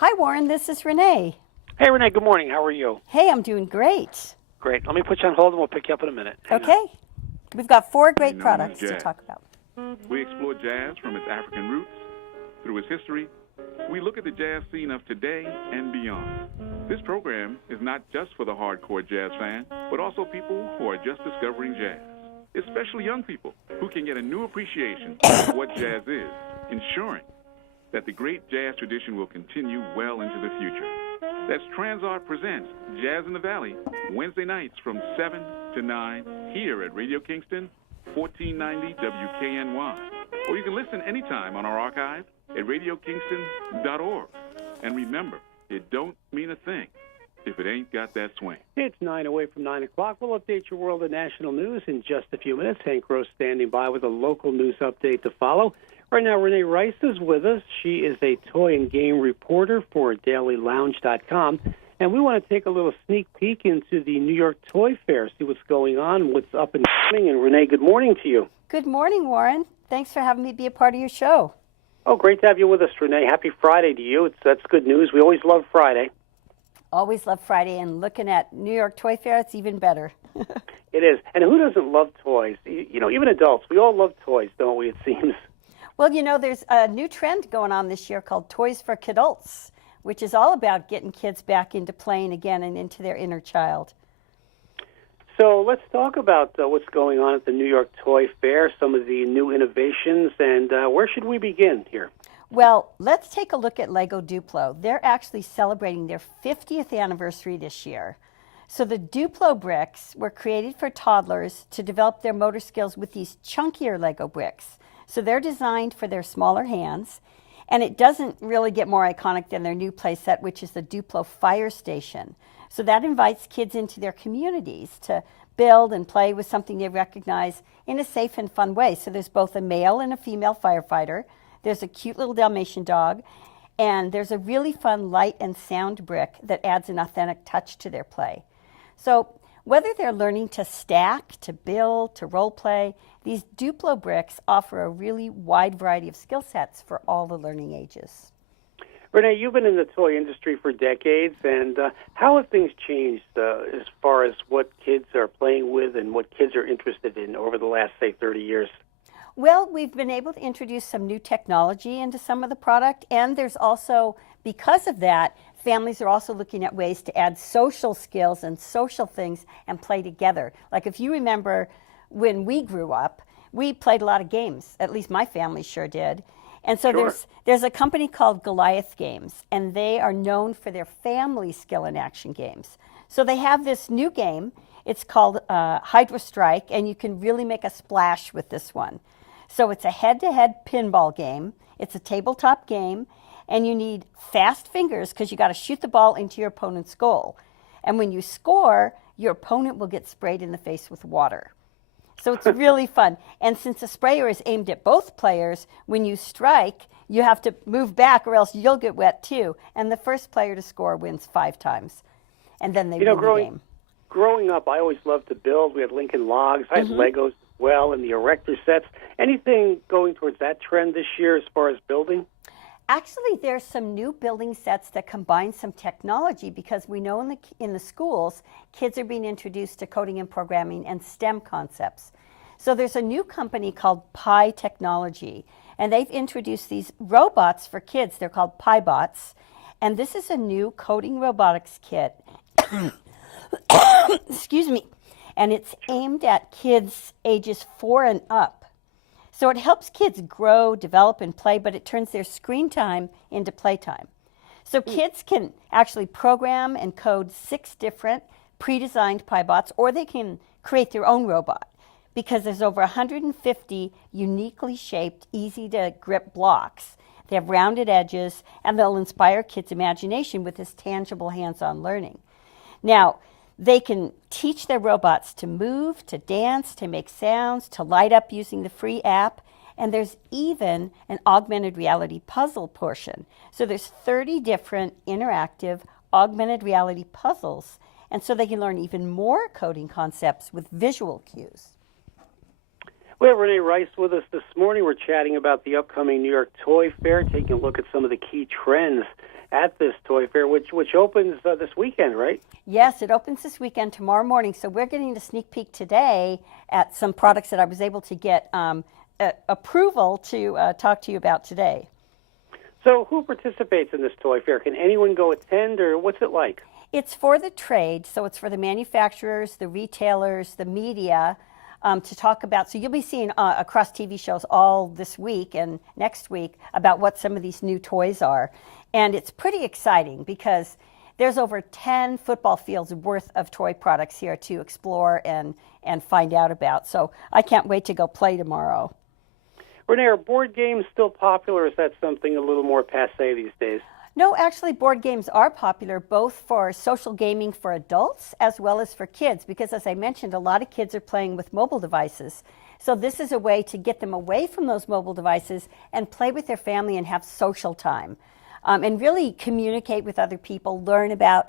Hi, Warren. This is Renee. Hey, Renee. Good morning. How are you? Hey, I'm doing great. Great. Let me put you on hold, and we'll pick you up in a minute. Okay. We've got 4 great products to talk about. We explore jazz from its African roots through its history. We look at the jazz scene of today and beyond. This program is not just for the hardcore jazz fan, but also people who are just discovering jazz, especially young people who can get a new appreciation of what jazz is, ensuring that the great jazz tradition will continue well into the future. That's Transart Presents Jazz in the Valley, Wednesday nights from 7 to 9 here at Radio Kingston, 1490 WKNY. Or you can listen anytime on our archive at radiokingston.org. And remember, it don't mean a thing if it ain't got that swing. It's 9 away from 9 o'clock. We'll update your world of national news in just a few minutes. Hank Rose standing by with a local news update to follow. Right now, Renee Rice is with us. She is a toy and game reporter for DailyLounge.com. And we want to take a little sneak peek into the New York Toy Fair, see what's going on, what's up and coming. And Renee, good morning to you. Good morning, Warren. Thanks for having me be a part of your show. Oh, great to have you with us, Renee. Happy Friday to you. That's good news. We always love Friday. Always love Friday, and looking at New York Toy Fair, it's even better. It is. And who doesn't love toys? You know, even adults. We all love toys, don't we, it seems? Well, you know, there's a new trend going on this year called Toys for Kidults, which is all about getting kids back into playing again and into their inner child. So let's talk about what's going on at the New York Toy Fair, some of the new innovations, and where should we begin here? Well, let's take a look at Lego DUPLO. They're actually celebrating their 50th anniversary this year. So the DUPLO bricks were created for toddlers to develop their motor skills with these chunkier Lego bricks. So they're designed for their smaller hands, and it doesn't really get more iconic than their new play set, which is the DUPLO Fire Station. So that invites kids into their communities to build and play with something they recognize in a safe and fun way. So there's both a male and a female firefighter. There's a cute little Dalmatian dog, and there's a really fun light and sound brick that adds an authentic touch to their play. So whether they're learning to stack, to build, to role play, these DUPLO bricks offer a really wide variety of skill sets for all the learning ages. Renee, you've been in the toy industry for decades, and how have things changed as far as what kids are playing with and what kids are interested in over the last, say, 30 years? Well, we've been able to introduce some new technology into some of the product, and there's also, because of that, families are also looking at ways to add social skills and social things and play together. Like if you remember when we grew up, we played a lot of games, at least my family sure did. And so Sure. there's a company called Goliath Games, and they are known for their family skill and action games. So they have this new game. It's called Hydra Strike, and you can really make a splash with this one. So it's a head-to-head pinball game. It's a tabletop game, and you need fast fingers because you got to shoot the ball into your opponent's goal. And when you score, your opponent will get sprayed in the face with water. So it's really fun. And since the sprayer is aimed at both players, when you strike, you have to move back or else you'll get wet too. And the first player to score wins 5 times. And then they win the game. Growing up, I always loved to build. We had Lincoln Logs. I had Legos as well and the Erector sets. Anything going towards that trend this year as far as building? Actually, there's some new building sets that combine some technology because we know in the schools, kids are being introduced to coding and programming and STEM concepts. So there's a new company called Pi Technology, and they've introduced these robots for kids. They're called Pibots, and this is a new coding robotics kit. Excuse me. And it's aimed at kids ages 4 and up. So it helps kids grow, develop, and play, but it turns their screen time into playtime. So kids can actually program and code 6 different pre-designed Pibots, or they can create their own robot because there's over 150 uniquely shaped, easy-to-grip blocks. They have rounded edges, and they'll inspire kids' imagination with this tangible hands-on learning. Now, they can teach their robots to move, to dance, to make sounds, to light up using the free app. And there's even an augmented reality puzzle portion. So there's 30 different interactive augmented reality puzzles. And so they can learn even more coding concepts with visual cues. We have Renee Rice with us this morning. We're chatting about the upcoming New York Toy Fair, taking a look at some of the key trends at this Toy Fair, which opens this weekend, right? Yes, it opens this weekend, tomorrow morning. So we're getting a sneak peek today at some products that I was able to get approval to talk to you about today. So who participates in this Toy Fair? Can anyone go attend, or what's it like? It's for the trade, so it's for the manufacturers, the retailers, the media, to talk about. So you'll be seeing across TV shows all this week and next week about what some of these new toys are. And it's pretty exciting because there's over 10 football fields worth of toy products here to explore and find out about. So I can't wait to go play tomorrow. Renee, are board games still popular, or is that something a little more passé these days? No, actually, board games are popular both for social gaming for adults as well as for kids because, as I mentioned, a lot of kids are playing with mobile devices. So this is a way to get them away from those mobile devices and play with their family and have social time and really communicate with other people, learn about,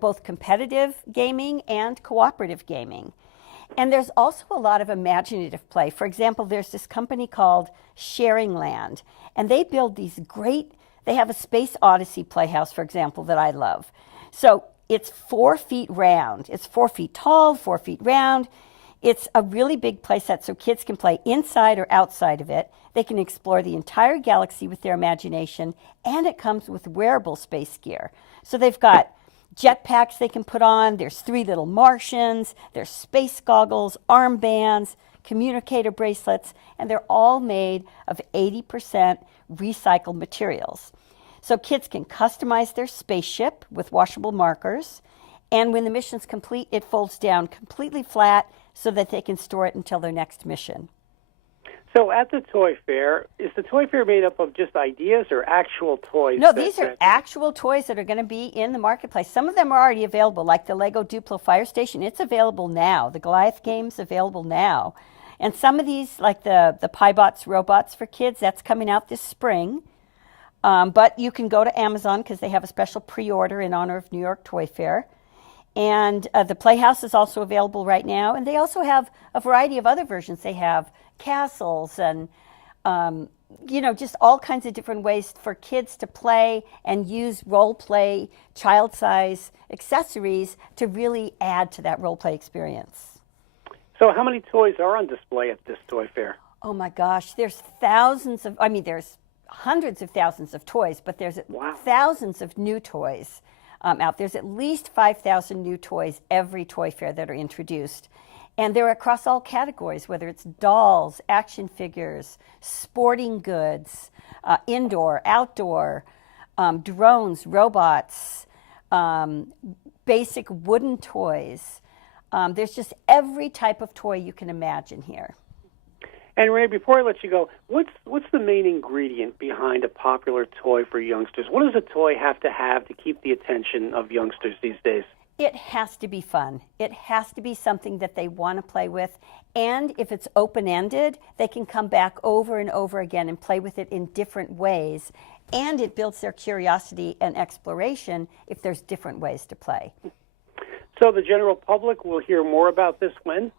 both competitive gaming and cooperative gaming. And there's also a lot of imaginative play. For example, there's this company called Sharing Land, and they build these they have a Space Odyssey playhouse, for example, that I love. So it's 4 feet round. It's 4 feet tall, 4 feet round. It's a really big play set so kids can play inside or outside of it. They can explore the entire galaxy with their imagination, and it comes with wearable space gear. So they've got jetpacks they can put on. There's 3 little Martians. There's space goggles, armbands, communicator bracelets, and they're all made of 80% recycled materials. So kids can customize their spaceship with washable markers, and when the mission's complete, it folds down completely flat so that they can store it until their next mission. So at the Toy Fair, is the Toy Fair made up of just ideas or actual toys? No, these are actual toys that are going to be in the marketplace. Some of them are already available, like the Lego DUPLO Fire Station. It's available now. The Goliath game's available now. And some of these, like the Pibots robots for kids, that's coming out this spring. But you can go to Amazon because they have a special pre-order in honor of New York Toy Fair. And the Playhouse is also available right now. And they also have a variety of other versions. They have castles and, just all kinds of different ways for kids to play and use role play, child size accessories to really add to that role play experience. So how many toys are on display at this Toy Fair? Oh my gosh, there's there's hundreds of thousands of toys, but there's thousands of new toys out. There's at least 5,000 new toys every Toy Fair that are introduced. And they're across all categories, whether it's dolls, action figures, sporting goods, indoor, outdoor, drones, robots, basic wooden toys. There's just every type of toy you can imagine here. And Ray, before I let you go, what's the main ingredient behind a popular toy for youngsters? What does a toy have to keep the attention of youngsters these days? It has to be fun. It has to be something that they want to play with. And if it's open-ended, they can come back over and over again and play with it in different ways. And it builds their curiosity and exploration if there's different ways to play. So the general public will hear more about this when?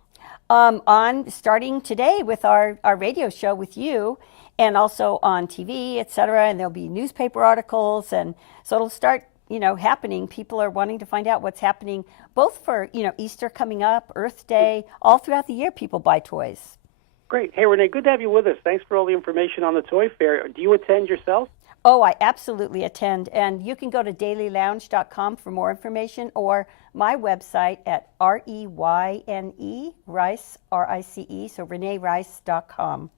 Starting today with our radio show with you, and also on TV, et cetera, and there'll be newspaper articles, and so it'll start, happening. People are wanting to find out what's happening, both for, Easter coming up, Earth Day, all throughout the year people buy toys. Great. Hey, Renee, good to have you with us. Thanks for all the information on the Toy Fair. Do you attend yourself? Oh, I absolutely attend, and you can go to dailylounge.com for more information, or my website at Reyne, Rice, R-I-C-E, so ReneeRice.com.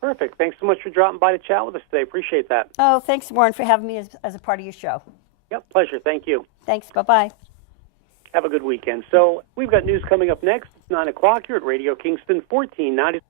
Perfect. Thanks so much for dropping by to chat with us today. Appreciate that. Oh, thanks, Warren, for having me as a part of your show. Yep, pleasure. Thank you. Thanks. Bye-bye. Have a good weekend. So we've got news coming up next. It's 9 o'clock here at Radio Kingston, 1490.